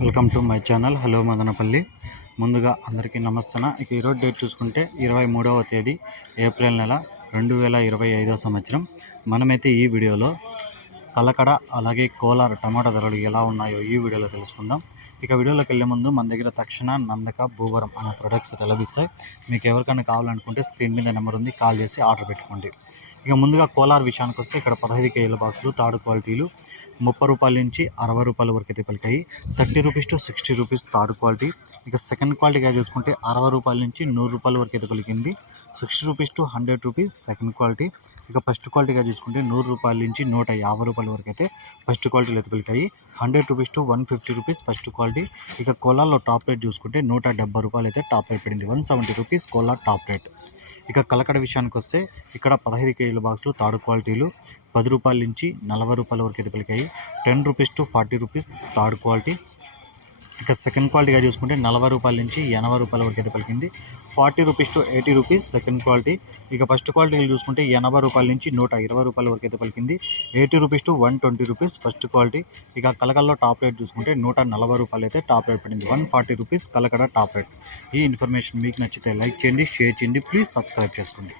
Welcome to my channel. Hello Madanapalle. ముందుగా అందరికీ నమస్తన ఇక ఈరోజు డేట్ చూసుకుంటే ఇరవై మూడవ తేదీ ఏప్రిల్ నెల రెండు వేల ఇరవై ఐదవ సంవత్సరం. మనమైతే ఈ వీడియోలో కలకడ అలాగే కోలార్ టమాటా ధరలు ఎలా ఉన్నాయో ఈ వీడియోలో తెలుసుకుందాం. ఇక వీడియోలోకి వెళ్ళే ముందు మన దగ్గర తక్షణ నందక భూవరం అనే ప్రొడక్ట్స్ లభిస్తాయి మీకు ఎవరికైనా కావాలనుకుంటే స్క్రీన్ మీద నెంబర్ ఉంది కాల్ చేసి ఆర్డర్ పెట్టుకోండి. ఇక ముందుగా కోలార్ విషయానికి వస్తే ఇక్కడ పదహైదు కేజీల బాక్సులు తాడు క్వాలిటీలు ముప్పై రూపాయల నుంచి అరవై రూపాయల వరకు అయితే పలికాయి. Thirty rupees to sixty rupees third quality. ఇక సెకండ్ క్వాలిటీగా చూసుకుంటే అరవై రూపాయల నుంచి నూరు రూపాయల వరకు అయితే పలికింది. Sixty rupees to hundred rupees second quality ఇక ఫస్ట్ క్వాలిటీగా చూసుకుంటే నూరు రూపాయల నుంచి నూట యాభై రూపాయల వరకు అయితే ఫస్ట్ క్వాలిటీలో అయితే పలికాయి hundred rupees to one fifty rupees first quality. ఇక కోలాలో టాప్ రేట్ చూసుకుంటే నూట డెబ్బై రూపాయలు అయితే టాప్ రేట్ పడింది. వన్ సెవెంటీ రూపీస్ కోలా టాప్ రేట్. ఇక కలకడ విషయానికి వస్తే ఇక్కడ పదహైదు కేజీల బాక్సులు తాడు క్వాలిటీలు పది రూపాయల నుంచి నలభై రూపాయల వరకు అయితే పలికాయి ten rupees to forty rupees third quality. ఇక సెకండ్ క్వాలిటీగా చూసుకుంటే నలభై రూపాయల నుంచి ఎనభై రూపాయల వరకు అయితే పలికింది. Forty rupees to eighty rupees second quality. ఇక ఫస్ట్ క్వాలిటీలు చూసుకుంటే ఎనభై రూపాయల నుంచి నూట ఇరవై రూపాయల వరకు అయితే పలికింది. Eighty rupees to one twenty rupees first quality. ఇక కలకల్లో టాప్ రేట్ చూసుకుంటే నూట నలభై రూపాయలు అయితే టాప్ రేట్ పడింది. One forty rupees Kalakada top rate. ఈ ఇన్ఫర్మేషన్ మీకు నచ్చితే లైక్ చేయండి షేర్ చేయండి. ప్లీజ్ సబ్స్క్రైబ్ చేసుకోండి.